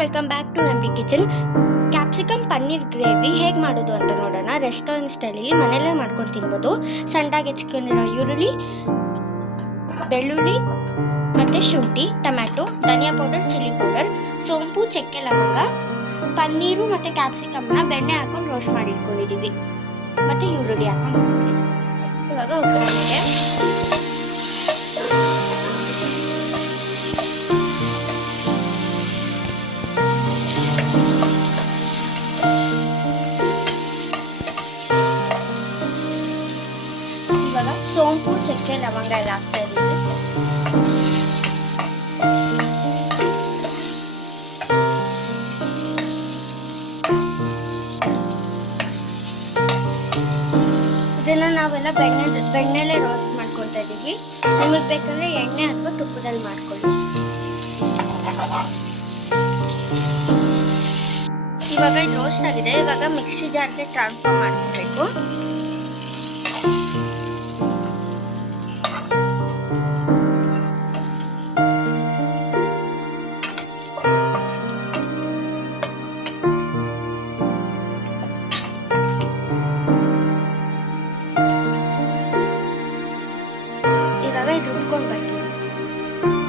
Welcome back to M D kitchen. Capsicum paneer gravy ಹೇಗೆ ಮಾಡೋದು ಅಂತ ನೋಡೋಣ. ರೆಸ್ಟೋರೆಂಟ್ ಸ್ಟೈಲಲ್ಲಿ ಮನೆಯಲ್ಲೇ ಮಾಡ್ಕೊಂಡು ತಿನ್ಬೋದು. ಸಣ್ಣದಾಗಿ ಹೆಚ್ಕೊಂಡಿರೋ ಈರುಳ್ಳಿ, ಬೆಳ್ಳುಳ್ಳಿ ಮತ್ತು ಶುಂಠಿ, ಟೊಮ್ಯಾಟೊ, ಧನಿಯಾ ಪೌಡರ್, ಚಿಲ್ಲಿ ಪೌಡರ್, ಸೋಂಪು, ಚಕ್ಕೆ, ಲವಂಗ, ಪನ್ನೀರು ಮತ್ತು ಕ್ಯಾಪ್ಸಿಕಮ್ನ ಬೆಣ್ಣೆ ಹಾಕೊಂಡು ರೋಸ್ಟ್ ಮಾಡಿ ಇಟ್ಕೊಂಡಿದ್ದೀವಿ. ಮತ್ತು ಈರುಳ್ಳಿ ಹಾಕೊಂಡು ಇವಾಗ ಒಗ್ಗರಣೆಗೆ ಇವಾಗ ಸೋಂಪು, ಚಕ್ಕೆ, ಲವಂಗ ಎಲ್ಲ ಹಾಕ್ತಾ ಇದ್ದೀವಿ. ಇದನ್ನ ನಾವೆಲ್ಲ ಬೆಣ್ಣೆಲೆ ರೋಸ್ಟ್ ಮಾಡ್ಕೊಳ್ತಾ ಇದ್ದೀವಿ. ನಿಮಗೆ ಬೇಕಂದ್ರೆ ಎಣ್ಣೆ ಅಥವಾ ತುಪ್ಪದಲ್ಲಿ ಮಾಡ್ಕೊಳ್ಳಿ. ಇವಾಗ ಇದು ರೋಸ್ಟ್ ಆಗಿದೆ. ಇವಾಗ ಮಿಕ್ಸಿ ಜಾರ್ಗೆ ಟ್ರಾನ್ಸ್ಫರ್ ಮಾಡ್ಕೋಬೇಕು. ಇವಾಗ ಇದು ರುಬ್ಕೊಂಡು ಬರ್ತೀವಿ.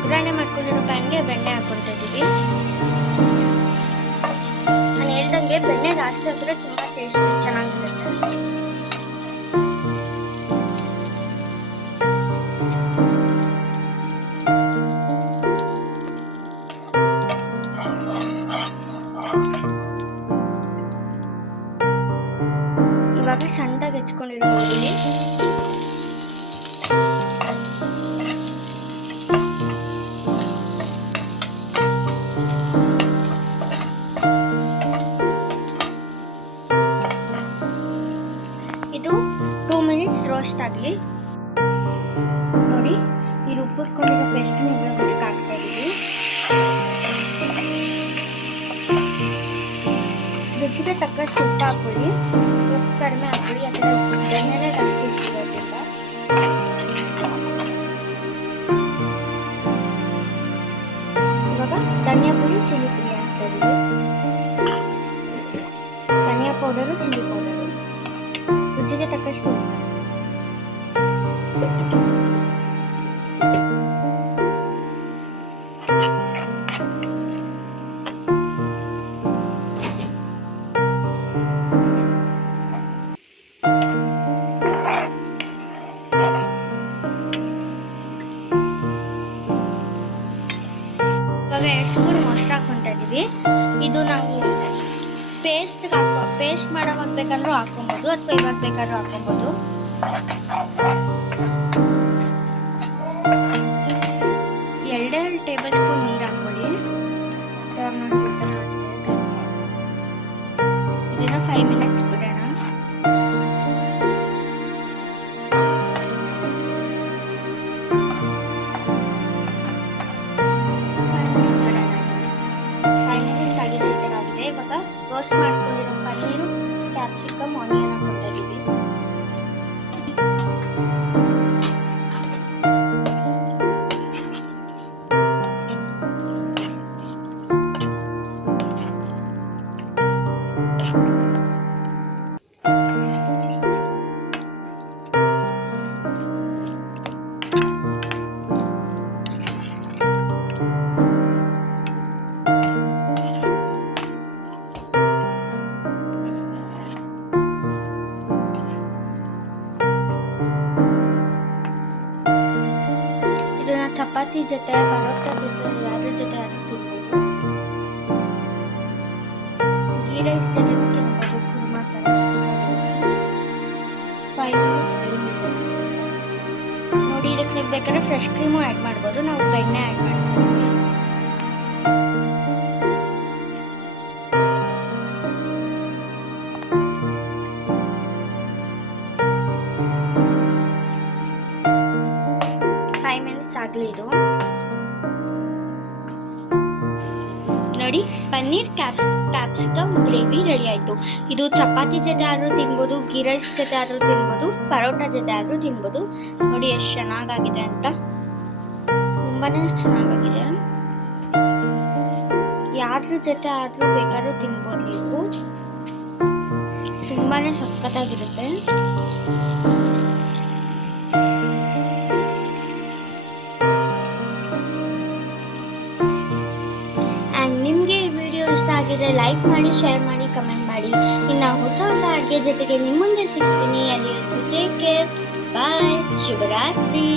ಒಗ್ಗರಣೆ ಮಾಡ್ಕೊಂಡಿರೋ ಪ್ಯಾನ್ಗೆ ಬೆಣ್ಣೆ ಹಾಕೊಳ್ತಾ ಇದ್ದೀವಿ. ನಾನು ಹೇಳ್ದಂಗೆ ಬೆಣ್ಣೆ ಜಾಸ್ತಿ ಹಾಕಿದ್ರೆ ತುಂಬ ಟೇಸ್ಟ್ ಚೆನ್ನಾಗಿರುತ್ತೆ. ಇವಾಗ ಸಣ್ಣದಾಗಿ ಹೆಚ್ಕೊಂಡಿರೋ ಈರುಳ್ಳಿ, ಇದು 2 ಮಿನಿಟ್ಸ್ ರೋಸ್ಟ್ ಆಗಲಿ. ನೋಡಿ, ಈ ರುಬ್ಬಿಟ್ಕೊಂಡಿರೋ ಪೇಸ್ಟ್ನ ಇವಾಗ ಹಾಕ್ತಾ ಇದ್ದೀವಿ. ರುಚಿಗೆ ತಕ್ಕಷ್ಟು ಉಪ್ಪು ಹಾಕೊಳ್ಳಿ. ಉಪ್ಪು ಕಡಿಮೆ ಹಾಕೊಳ್ಳಿ, ಯಾಕಂದರೆ ಬೆಣ್ಣೆನೇ ಜಾಸ್ತಿ ಇರೋದ್ರಿಂದ. ಇವಾಗ ಧನಿಯಾ ಪುಡಿ, ಚಿಲ್ಲಿ ಪುಡಿ ಹಾಕ್ತಾ ಇದ್ದೀವಿ. ಧನಿಯಾ ಪೌಡರು, ಚಿಲ್ಲಿ ಪೌಡರು, ರುಚಿಗೆ ತಕ್ಕಷ್ಟು ಉಪ್ಪು. ಇವಾಗ 2 ಸ್ಪೂನ್ ಮೊಸರು ಹಾಕ್ಕೊತಾ ಇದ್ದೀವಿ. ಇದು ನಾವು ಪೇಸ್ಟ್ ಮಾಡೋವಾಗ ಬೇಕಂದ್ರೂ ಹಾಕೊಬೋದು, ಅಥವಾ ಇವಾಗ ಬೇಕಾದ್ರೂ ಹಾಕೊಬೋದು. ಎರಡೆರಡು ಟೇಬಲ್ ಸ್ಪೂನ್ ನೀರು ಹಾಕ್ಕೊಳ್ಳಿ. ಇವಾಗ ನೋಡಿ ಈ ಥರ ಆಗಿದೆ. ಇದನ್ನ 5 ಮಿನಿಟ್ಸ್ ಬಿಡೋಣ. ಇವಾಗ ರೋಸ್ಟ್ ಮಾಡ್ಕೊಂಡಿರೋ ಪನ್ನೀರು, ಕ್ಯಾಪ್ಸಿಕಮ್, ಆನಿಯನ್ ಹಾಕ್ಕೊತಾ ಇದ್ದೀವಿ. ಚಪಾತಿ ಜೊತೆ, ಪರೋಟ ಜೊತೆ, ಯಾವ್ದ್ರ ಜೊತೆ ಆದ್ರೂ ತಿನ್ಬೋದು. ಗೀ ರೈಸ್ ಜೊತೆ ತಿನ್ಬೋದು. ಕುರ್ಮಾ ಥರ 5 ಮಿನಿಟ್ಸ್ ನೋಡಿ. ಇದಕ್ಕೆ ನೀವು ಬೇಕಾದ್ರೆ ಫ್ರೆಶ್ ಕ್ರೀಮು ಆ್ಯಡ್ ಮಾಡ್ಬೋದು. ನಾವು ಬೆಣ್ಣೆ ಆ್ಯಡ್ ಮಾಡ್ತೀವಿ. ಆಗಲಿ ಇದು. ನೋಡಿ, ಪನ್ನೀರ್ ಕ್ಯಾಪ್ಸಿಕಮ್ ಗ್ರೇವಿ ರೆಡಿ ಆಯಿತು. ಇದು ಚಪಾತಿ ಜೊತೆ ಆದರೂ ತಿನ್ಬೋದು, ಗೀ ರೈಸ್ ಜೊತೆ ಆದರೂ ತಿನ್ಬೋದು, ಪರೋಟ ಜೊತೆ ಆದರೂ ತಿನ್ಬೋದು. ನೋಡಿ ಎಷ್ಟು ಚೆನ್ನಾಗಾಗಿದೆ ಅಂತ. ತುಂಬಾ ಚೆನ್ನಾಗಿದೆ. ಯಾರ ಜೊತೆ ಆದರೂ ಬೇಕಾದ್ರೂ ತಿನ್ಬೋದು ನೀವು. ತುಂಬಾ ಸಖತ್ತಾಗಿರುತ್ತೆ. ಆ್ಯಂಡ್ ನಿಮಗೆ ಈ ವಿಡಿಯೋ ಇಷ್ಟ ಆಗಿದ್ರೆ ಲೈಕ್ ಮಾಡಿ, ಶೇರ್ ಮಾಡಿ, ಕಮೆಂಟ್ ಮಾಡಿ. ಇನ್ನು ಹೊಸ ಹೊಸ ಅಡುಗೆ ಜೊತೆಗೆ ನಿಮ್ಮ ಮುಂದೆ ಸಿಗ್ತೀನಿ. ಅಲ್ಲಿವರೆಗೂ ಟೇಕ್ ಕೇರ್, ಬಾಯ್, ಶುಭರಾತ್ರಿ.